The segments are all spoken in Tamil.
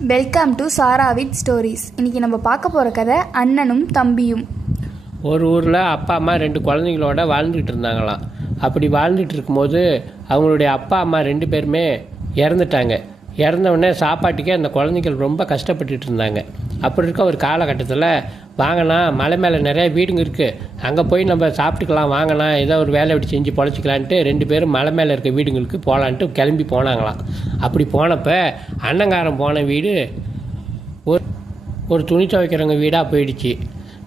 Welcome to Sara with stories. இன்றைக்கி நம்ம பார்க்க போகிற கதை அண்ணனும் தம்பியும். ஒரு ஊரில் அப்பா அம்மா 2 குழந்தைங்களோட வாழ்ந்துக்கிட்டு இருந்தாங்களாம். அப்படி வாழ்ந்துட்டு இருக்கும்போது அவங்களுடைய அப்பா அம்மா 2 பேருமே இறந்துட்டாங்க. இறந்தவுடனே சாப்பாட்டுக்கே அந்த குழந்தைகள் ரொம்ப கஷ்டப்பட்டுட்டு இருந்தாங்க. அப்படி இருக்க ஒரு காலகட்டத்தில் வாங்கினா மலை மேலே நிறைய வீடுங்க இருக்குது, அங்கே போய் நம்ம சாப்பிட்டுக்கலாம், வாங்கினா ஏதோ ஒரு வேலை விட்டு செஞ்சு பொழைச்சிக்கலான்ட்டு 2 பேரும் மலை மேலே இருக்க வீடுங்களுக்கு போகலான்ட்டு கிளம்பி போனாங்களாம். அப்படி போனப்போ அண்ணங்காரன் போன வீடு ஒரு துணி துவைக்கிறவங்க வீடாக போயிடுச்சு.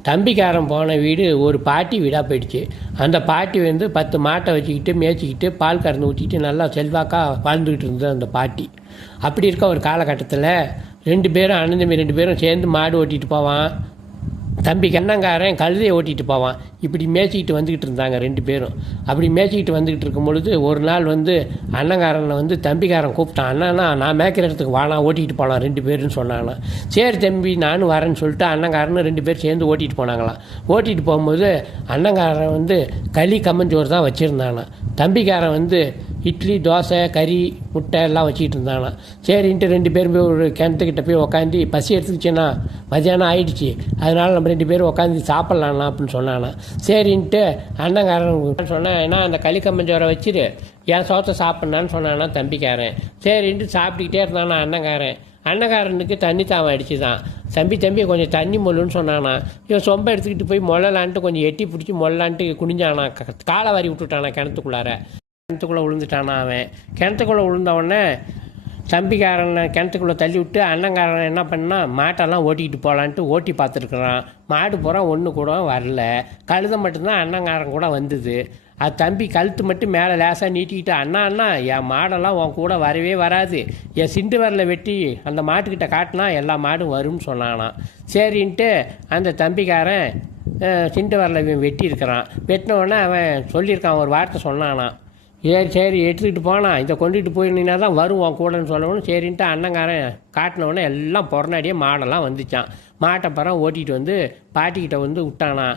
தம்பிக்காரன் போன வீடு ஒரு பாட்டி வீடாக போயிடுச்சு. அந்த பாட்டி 10 மாட்டை வச்சுக்கிட்டு மேய்ச்சிக்கிட்டு பால் கறந்து ஊற்றிக்கிட்டு நல்லா செல்வாக்காக வாழ்ந்துக்கிட்டு இருந்தது அந்த பாட்டி. அப்படி இருக்க ஒரு காலகட்டத்தில் 2 பேரும் அண்ணன் தம்பி 2 பேரும் சேர்ந்து மாடு ஓட்டிகிட்டு போவான். தம்பிக்கு அண்ணங்காரன் கழுதையை ஓட்டிகிட்டு போவான். இப்படி மேய்ச்சிக்கிட்டு வந்துக்கிட்டு இருந்தாங்க 2 பேரும். அப்படி மேய்ச்சிக்கிட்டு வந்துக்கிட்டு இருக்கும் பொழுது ஒரு நாள் அண்ணங்காரனை தம்பிக்காரன் கூப்பிட்டான். அண்ணா நான் மேய்க்கிற இடத்துக்கு வானா ஓட்டிகிட்டு போகலாம் 2 பேருன்னு சொன்னாங்கன்னா, சரி தம்பி நானும் வரேன்னு சொல்லிட்டு அண்ணங்காரன்னு 2 பேர் சேர்ந்து ஓட்டிகிட்டு போனாங்களாம். ஓட்டிகிட்டு போகும்போது அண்ணங்காரன் களி கம்மஞ்சோறு தான் வச்சுருந்தானா. தம்பிக்காரன் இட்லி தோசை கறி முட்டை எல்லாம் வச்சுக்கிட்டு இருந்தானா. சரின்ட்டு 2 பேரும் போய் ஒரு கிணத்துக்கிட்ட போய் உக்காந்து பசி எடுத்துக்கிச்சுன்னா மதியானம் ஆயிடுச்சு, அதனால் நம்ம 2 பேரும் உட்காந்து சாப்பிட்லாண்ணா அப்படின்னு சொன்னானா. சரின்ட்டு அண்ணங்காரன் சொன்னேன், ஏன்னா அந்த களி கம்மஞ்சோரை வச்சுரு என் சோத்தை சாப்பிட்ணான்னு சொன்னானா தம்பிக்காரன். சரின்ட்டு சாப்பிட்டுக்கிட்டே இருந்தானா அண்ணங்காரனுக்கு தண்ணி தாவம் அடிச்சு தான். தம்பி கொஞ்சம் தண்ணி மொல்லுன்னு சொன்னானா. இவன் சொம்ப எடுத்துக்கிட்டு போய் மொல்லலான்ட்டு கொஞ்சம் எட்டி பிடிச்சி மொல்லான்ட்டு குனிஞ்சானா. காலை வாரி விட்டுட்டானா கிணத்துக்குள்ளே விழுந்துட்டானா. அவன் கிணத்துக்குள்ளே விழுந்தவுடனே தம்பிக்காரனை கிணத்துக்குள்ளே தள்ளி விட்டு அண்ணங்காரன் என்ன பண்ணா, மாட்டெல்லாம் ஓட்டிக்கிட்டு போகலான்ட்டு ஓட்டி பார்த்துருக்குறான். மாடு பூரா ஒன்று கூட வரல, கழுதை மட்டும்தான் அண்ணங்காரன் கூட வந்தது. அது தம்பி கழுத்து மட்டும் மேலே லேசாக நீட்டிக்கிட்டு, அண்ணா என் மாடெல்லாம் உன் கூட வரவே வராது, என் சிண்டு வரல வெட்டி அந்த மாட்டுக்கிட்ட காட்டினா எல்லா மாடும் வரும்னு சொன்னானான். சரின்ட்டு அந்த தம்பிக்காரன் சிண்டு வரல வெட்டியிருக்கிறான். வெட்டினோடனே அவன் சொல்லியிருக்கான், ஒரு வார்த்தை சொன்னானான். சரி எடுத்துக்கிட்டு போனான், இதை கொண்டுகிட்டு போயிருந்தீங்கன்னா தான் வரும் உன் கூடன்னு சொல்லணும். சரின்ட்டு அண்ணங்காரன் காட்டினவுடனே எல்லாம் புறநாடியே மாடெல்லாம் வந்துச்சான். மாட்டை பறம் ஓட்டிகிட்டு பாட்டிக்கிட்ட விட்டானா.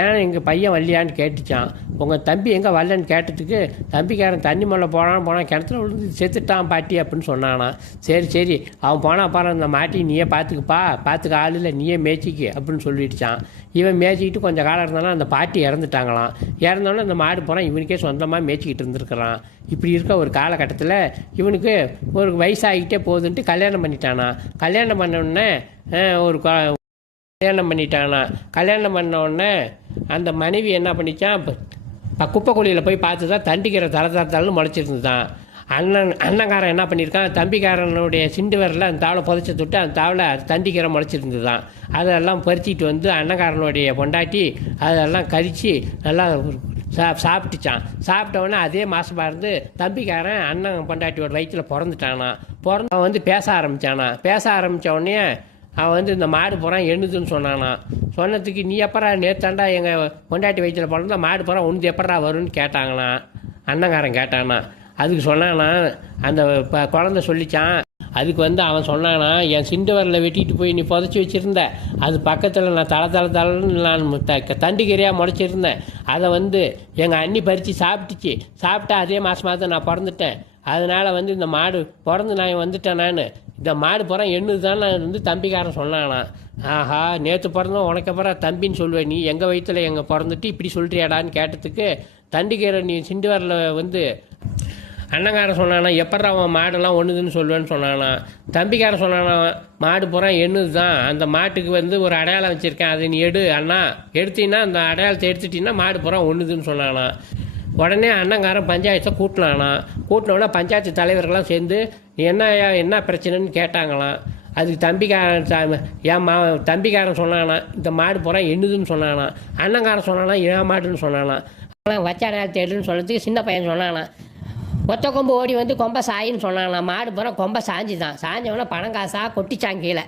ஏன் எங்கள் பையன் வரலையான்னு கேட்டுச்சான். உங்கள் தம்பி எங்கே வரலன்னு கேட்டதுக்கு தம்பிக்காரன் தண்ணி மல்ல போனான் கிணத்துல விழுந்து செத்துட்டான் பாட்டி அப்படின்னு சொன்னானா. சரி அவன் போனால் பாரு அந்த மாட்டி நீயே பார்த்துக்க ஆள் இல்லை, நீயே மேய்ச்சிக்கு அப்படின்னு சொல்லிடுச்சான். இவன் மேய்ச்சிக்கிட்டு கொஞ்சம் காலம் இருந்தாலும் அந்த பாட்டி இறந்துட்டாங்களாம். இறந்தோடனே அந்த மாடு போனால் இவனுக்கே சொந்தமாக மேய்ச்சிக்கிட்டு இருந்திருக்கிறான். இப்படி இருக்க ஒரு காலகட்டத்தில் இவனுக்கு ஒரு வயசாகிட்டே போகுதுன்ட்டு கல்யாணம் பண்ணிட்டானா. கல்யாணம் பண்ண உடனே அந்த மனைவி என்ன பண்ணிச்சான், குப்பை குழியில் போய் பார்த்து தான் தண்டிக்கிற தலை முளைச்சிருந்துதான். அண்ணங்காரன் என்ன பண்ணியிருக்கான், தம்பிக்காரனுடைய சிண்டு வரல அந்த தாவலை புதைச்சி தொட்டு அந்த தாவலை தண்டிக்கிற முளைச்சிருந்து தான். அதெல்லாம் பறிச்சிட்டு அண்ணங்காரனுடைய பொண்டாட்டி அதெல்லாம் கரித்து நல்லா சாப்பிட்டுச்சான். சாப்பிட்டவொடனே அதே மாதமாக இருந்து தம்பிக்காரன் அண்ணன் பொண்டாட்டியோட வயிற்றில் பிறந்துட்டானா. அவன் பேச ஆரம்பித்த உடனே அவன் இந்த மாடு பூரா எண்ணுதுன்னு சொன்னானா. சொன்னதுக்கு நீ எப்படா நேத்தாண்டா எங்கள் பொண்டாட்டி வயிற்றில் பிறந்தா மாடு பூரா ஒன்று எப்படா வரும்னு கேட்டாங்கண்ணா. அண்ணங்காரன் கேட்டானா. அதுக்கு சொன்னானா அந்த குழந்தை சொல்லிச்சான். அதுக்கு அவன் சொன்னானா, என் சிண்டு வரல வெட்டிட்டு போய் நீ புதைச்சி வச்சுருந்த, அது பக்கத்தில் நான் தலைன்னு நான் தண்டிக்கரையாக முளைச்சிருந்தேன். அதை எங்கள் அண்ணி பறித்து சாப்பிட்டா அதே மாதமாக தான் நான் பிறந்துட்டேன். அதனால் இந்த மாடு பிறந்து நான் வந்துட்டேன். நான் இந்த மாடு பூரா எண்ணு தான் நான் தம்பிக்காரன் சொன்னானா. ஆஹா நேற்று பிறந்தோம் உனக்கு அப்புறம் தம்பின்னு சொல்லுவேன், நீ எங்கள் வயிற்றில் எங்கே பிறந்துட்டு இப்படி சொல்கிறியாடான்னு கேட்டதுக்கு தண்டிக்கரை நீ சிண்டு வரல அண்ணங்காரன் சொன்னானா, எப்படா அவன் மாடெல்லாம் ஒன்றுதுன்னு சொல்லுவேன்னு சொன்னானா. தம்பிக்காரன் சொன்னானா, மாடு பூரா எண்ணுது தான், அந்த மாட்டுக்கு ஒரு அடையாளம் வச்சுருக்கேன், அதை நீ அண்ணா எடுத்தீங்கன்னா அந்த அடையாளத்தை எடுத்துட்டீங்கன்னா மாடு பூரா ஒன்றுதுன்னு சொன்னானா. உடனே அண்ணங்காரன் பஞ்சாயத்தை கூட்டினோடனே பஞ்சாயத்து தலைவர்கள்லாம் சேர்ந்து என்ன பிரச்சனைன்னு கேட்டாங்களாம். அதுக்கு தம்பிக்காரன் சொன்னானா, இந்த மாடு பூரா எண்ணுதுன்னு சொன்னானா. அண்ணங்காரன் சொன்னானா ஏன் மாடுன்னு சொன்னானா. வச்ச அடையாளத்தை எடுன்னு சொன்னதுக்கு சின்ன பையன் சொன்னானா, ஒத்த கொம்பு ஓடி கொம்பை சாயின்னு சொன்னாங்களாம். மாடு பூரா கொம்பை சாஞ்சவனா பணம் காசாக கொட்டிச்சான் கீழே.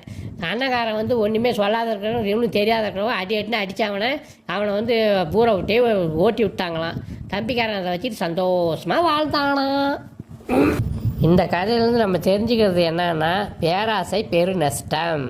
அண்ணங்காரன் ஒன்றுமே சொல்லாத இருக்கிறவன் இன்னும் தெரியாத இருக்கிறவன் அடின்னு அடித்தாவனை அவனை பூரா விட்டே ஓட்டி விட்டாங்களாம். தம்பிக்காரன் அதை வச்சுட்டு சந்தோஷமாக வாழ்ந்தானா. இந்த கதையிலேருந்து நம்ம தெரிஞ்சுக்கிறது என்னன்னா, பேராசை பெரு நஷ்டம்.